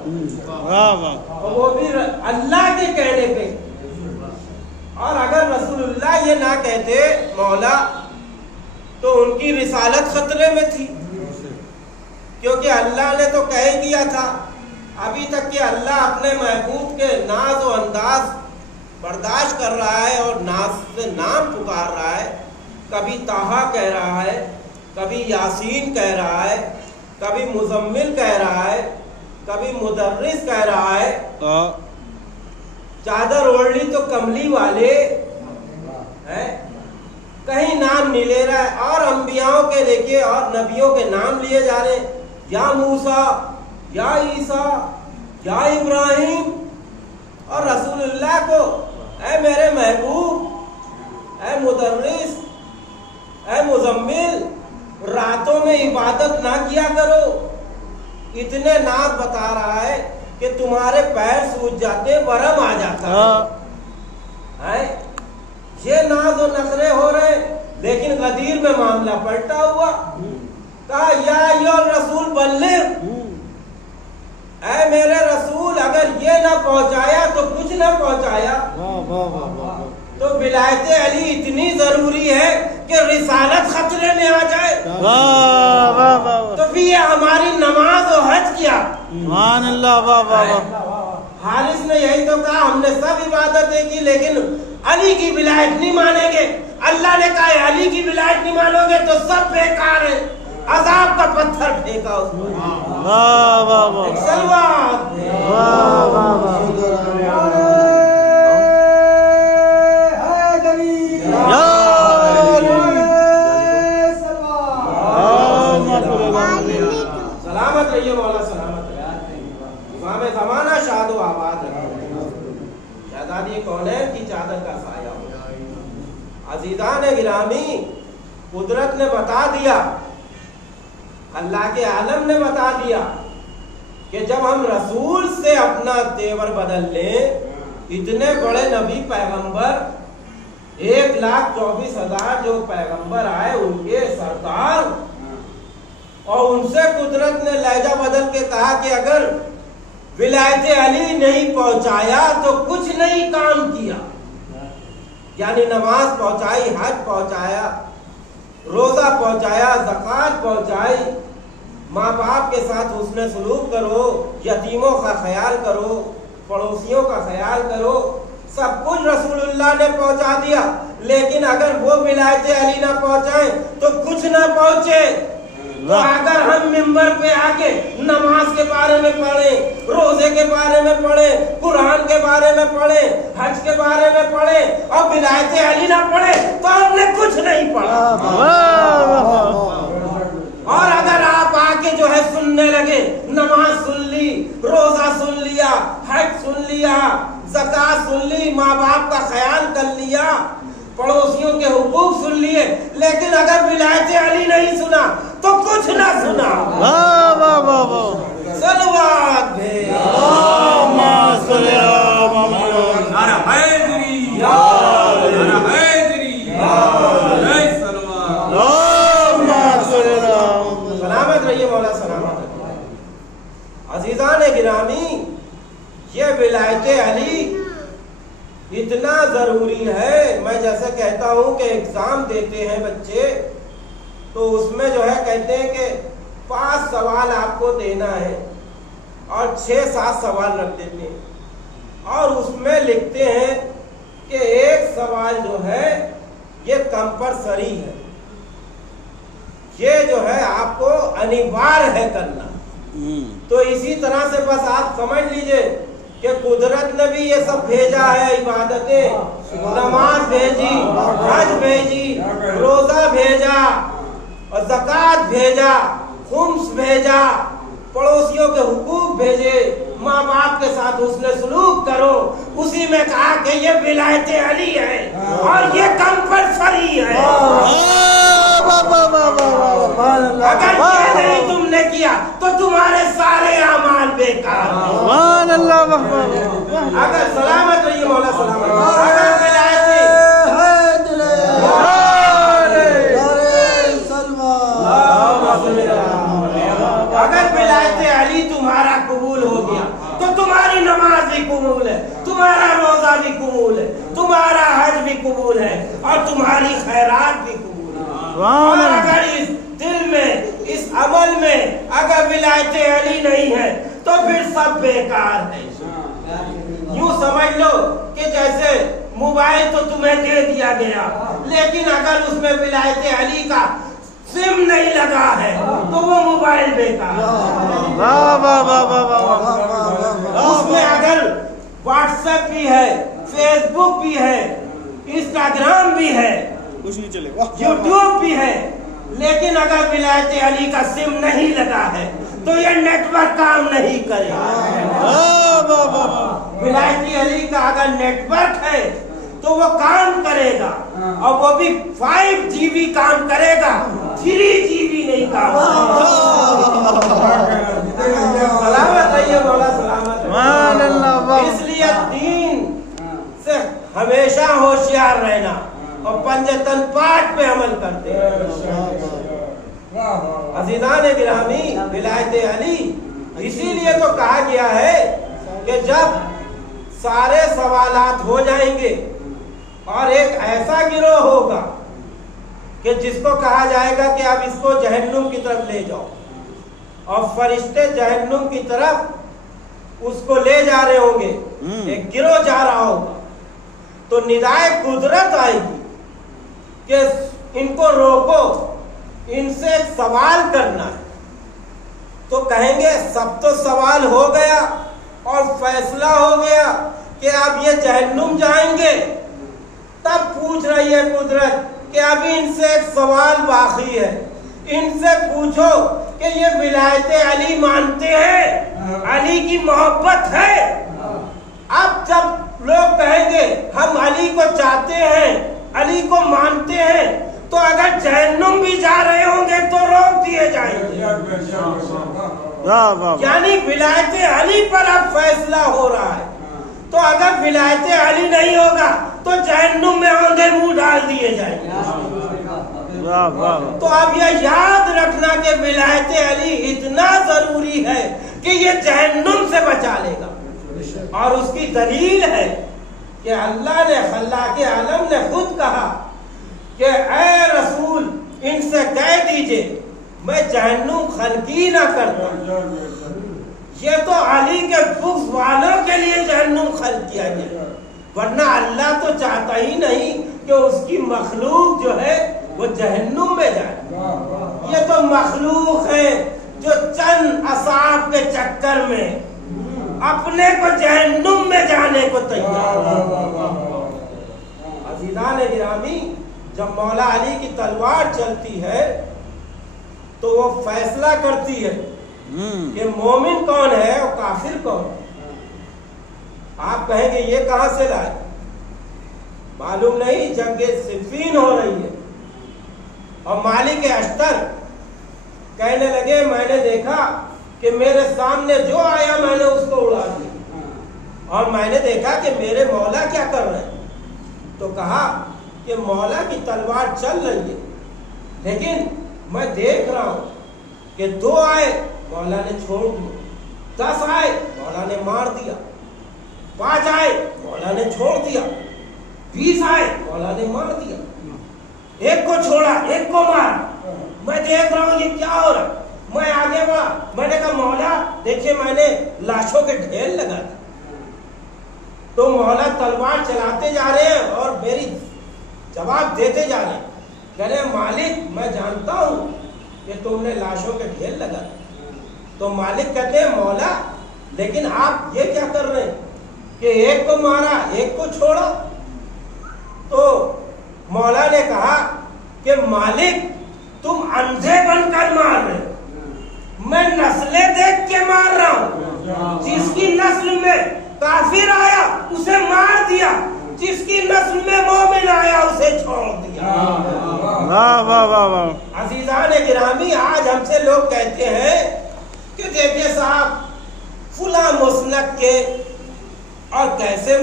اور وہ بھی اللہ کے کہنے پہ. اور اگر رسول اللہ یہ نہ کہتے مولا تو ان کی رسالت خطرے میں تھی، کیونکہ اللہ نے تو کہہ دیا تھا. ابھی تک کہ اللہ اپنے محبوب کے ناز و انداز برداشت کر رہا ہے اور ناز سے نام پکار رہا ہے. کبھی طٰہٰ کہہ رہا ہے، کبھی یاسین کہہ رہا ہے، کبھی مزمل کہہ رہا ہے، کبھی مدرس کہہ رہا ہے. چادر اوڑھ لی تو کملی والے ہے، کہیں نام نہیں لے رہا ہے. اور انبیاءوں کے دیکھیے اور نبیوں کے نام لیے جا رہے ہیں، یا موسیٰ، یا عیسیٰ، یا ابراہیم. اور رسول اللہ کو اے میرے محبوب، اے مدرس، اے مزمل، راتوں میں عبادت نہ کیا کرو. اتنے ناز بتا رہا ہے کہ تمہارے پیر سوج جاتے، ورم آ جاتا ہے. یہ ناز و نخرے ہو رہے ہیں. لیکن غدیر میں معاملہ پلٹا ہوا. کہا یا ایھا الرسول بلغ، اے میرے رسول اگر یہ نہ پہنچایا تو کچھ نہ پہنچایا. تو ولایت علی اتنی ضروری ہے کہ رسالت خطرے میں آ جائے. تو پھر یہ ہماری نماز و حج کیا. سبحان اللہ. حارث نے یہی تو کہا ہم نے سب عبادتیں کی لیکن علی کی ولایت نہیں مانیں گے. اللہ نے کہا علی کی ولایت نہیں مانو گے تو سب بیکار ہے. عذاب کا پتھر پھینکا اس پر. ایک سلوات. سلامت رہیے مولا، سلامت رہیے. امام زمانہ شاد و آباد رہے. شہزادی کونین کی چادر کا سایہ ہو. عزیزان گرامی، قدرت نے بتا دیا، اللہ کے عالم نے بتا دیا کہ جب ہم رسول سے اپنا تیور بدل لیں، اتنے بڑے نبی پیغمبر 1,24,000 جو پیغمبر آئے ان کے سردار، اور ان سے قدرت نے لہجہ بدل کے کہا کہ اگر ولایت علی نہیں پہنچایا تو کچھ نہیں کام کیا. یعنی نماز پہنچائی، حج پہنچایا، روزہ پہنچایا، زکوٰۃ پہنچائی، ماں باپ کے ساتھ حسن سلوک کرو، یتیموں کا خیال کرو، پڑوسیوں کا خیال کرو، سب کچھ رسول اللہ نے پہنچا دیا. لیکن اگر وہ ولایت علی نہ پہنچائیں تو کچھ نہ پہنچے. تو اگر ہم ممبر پہ آ کے نماز کے بارے میں پڑھیں، روزے کے بارے میں پڑھیں، قرآن کے بارے میں پڑھیں، حج کے بارے میں پڑھیں اور ولایت علی نہ پڑھیں تو ہم نے کچھ نہیں پڑھا. اور اگر آپ آ کے جو ہے سننے لگے، نماز سن لی، روزہ سن لیا، حج سن لیا، زکوٰۃ سن لی، ماں باپ کا خیال کر لیا، پڑوسیوں کے حقوق سن لیے، لیکن اگر ولایت علی نہیں سنا تو کچھ نہ سنا. صلوات بھیج. نعرہ حیدری، نعرہ حیدری، سلامت رہیے مولا، سلامت رہیے. عزیزان گرامی، یہ ولایت علی اتنا ضروری ہے. میں جیسے کہتا ہوں کہ ایگزام دیتے ہیں بچے تو اس میں جو ہے کہتے ہیں کہ 5 سوال آپ کو دینا ہے اور 6-7 سوال رکھ دیتے ہیں اور اس میں لکھتے ہیں کہ ایک سوال جو ہے یہ کمپلسری ہے، یہ جو ہے آپ کو انیوار ہے کرنا. تو اسی طرح سے بس آپ سمجھ لیجئے کہ قدرت نے بھی یہ سب بھیجا ہے. عبادتیں، نماز بھیجی، حج بھیجی، روزہ بھیجا اور زکوٰۃ بھیجا، خمس بھیجا، پڑوسیوں کے حقوق بھیجے، ماں باپ کے ساتھ حسن سلوک کرو. اسی میں کہا کہ یہ ولایت علی ہے اور یہ کمپلسری ہے. اگر یہ نہیں تم نے کیا تو تمہارے سارے اعمال بیکار ہیں. اگر سلامت رہیے مولا، سلامت. اگر ولایت اگر ولایت علی تمہارے तुम्हारा कबूल हो गया तो तुम्हारी नमाज भी कबूल है, तुम्हारा रोजा भी कबूल है, तुम्हारा हज भी कबूल है और तुम्हारी खैरात भी कबूल है। और अगर इस दिल में, इस अमल में अगर विलायते अली नहीं है तो फिर सब बेकार है। यूं समझ लो कि जैसे मोबाइल तो तुम्हें दे दिया गया, लेकिन अगर उसमें विलायते अली का सिम नहीं लगा है तो वो मोबाइल बेकार है। वाह वाह वाह वाह वाह। उसमें अगर व्हाट्सएप भी है, फेसबुक भी है, इंस्टाग्राम भी है, कुछ नहीं चलेगा, यूट्यूब भी है, लेकिन अगर विलायते अली का सिम नहीं लगा है तो ये नेटवर्क काम नहीं करेगा। विलायते अली का अगर नेटवर्क है तो वो काम करेगा, और वो भी 5GB काम करेगा, 3GB नहीं काम करेगा। सलामत रहिए मौला, सलामत। इसलिए दीन से हमेशा होशियार रहना और पंजतन पाठ पे अमल करते हैं। अज़ीज़ान गिरामी, विलायते अली इसीलिए तो कहा गया है कि जब सारे सवालात हो जाएंगे और एक ऐसा गिरोह होगा कि जिसको कहा जाएगा कि अब इसको जहन्नुम की तरफ ले जाओ, और फरिश्ते जहन्नुम की तरफ उसको ले जा रहे होंगे, एक गिरोह जा रहा होगा, तो निदाए कुदरत आएगी कि इनको रोको, इनसे एक सवाल करना है। तो कहेंगे सब तो सवाल हो गया और फैसला हो गया कि अब ये जहन्नुम जाएंगे, तब पूछ रही है कुदरत कि अभी इनसे एक सवाल बाकी है, इनसे पूछो कि ये विलायते अली मानते हैं, अली की मोहब्बत है। अब जब लोग कहेंगे हम अली को चाहते हैं, अली को मानते हैं, तो अगर जहन्नुम भी जा रहे होंगे तो रोक दिए जाएंगे। यानी विलायते अली पर अब फैसला हो रहा है। तो अगर विलायते अली नहीं होगा तो जहन्नुम में औंधे मुंह डाल दिए जाएंगे। तो अब यह याद रखना कि विलायते अली इतना जरूरी है कि ये जहन्नुम से बचा लेगा। और उसकी दलील है कि अल्लाह ने, खल्लाक़े आलम ने खुद कहा कि ऐ रसूल, इनसे कह दीजिए मैं जहन्नुम खलकी ना करता, ये तो अली के बुग़्ज़ वालों के लिए जहन्नुम खल्क़ किया गया, वरना अल्लाह तो चाहता ही नहीं कि उसकी मखलूक जो है वो जहन्नुम में जाए। ये तो मखलूक है जो चंद असाब के चक्कर में अपने को जहन्नुम में जाने को तैयार। अज़ीज़ान गिरामी, जब मौला अली की तलवार चलती है तो वो फैसला करती है कि मोमिन कौन है और काफिर कौन है। आप कहेंगे ये कहां से लाए, मालूम नहीं, जंगे सिफ़ीन हो रही है और मालिक अश्तर कहने लगे मैंने देखा कि मेरे सामने जो आया मैंने उसको उड़ा दिया, और मैंने देखा कि मेरे मौला क्या कर रहे हैं। तो कहा कि मौला की तलवार चल रही है, लेकिन मैं देख रहा हूं कि 2 आए मौला ने छोड़ दिया, 10 आए मौला ने मार दिया, 5 आए मौला ने छोड़ दिया, 20 आए मौला ने मार दिया, 1 को छोड़ा, 1 को मारा। मैं देख रहा हूं ये क्या हो रहा है। मैं आगे बढ़ा, मैंने कहा मौला देखिए मैंने लाशों के ढेर लगा दिए। तो मौला तलवार चलाते जा रहे हैं और मेरी जवाब देते जा रहे हैं, कह रहे मालिक मैं जानता हूं कि तुमने लाशों के ढेर लगा दिए। तो मालिक कहते हैं मौला लेकिन आप ये क्या कर रहे हैं कि 1 को मारा 1 को छोड़ा। तो मौला ने कहा कि मालिक तुम अंधे बनकर मार रहे, मैं नस्लें देख के मार रहा हूं। जिसकी नस्ल में काफिर आया उसे मार दिया, जिसकी नस्ल में मोमिन आया उसे छोड़ दिया। वाह वाह वाह वाह। अज़ीज़ान गिरामी, आज हमसे लोग कहते हैं कि देखिए साहब फुला मुस्लक के और कैसे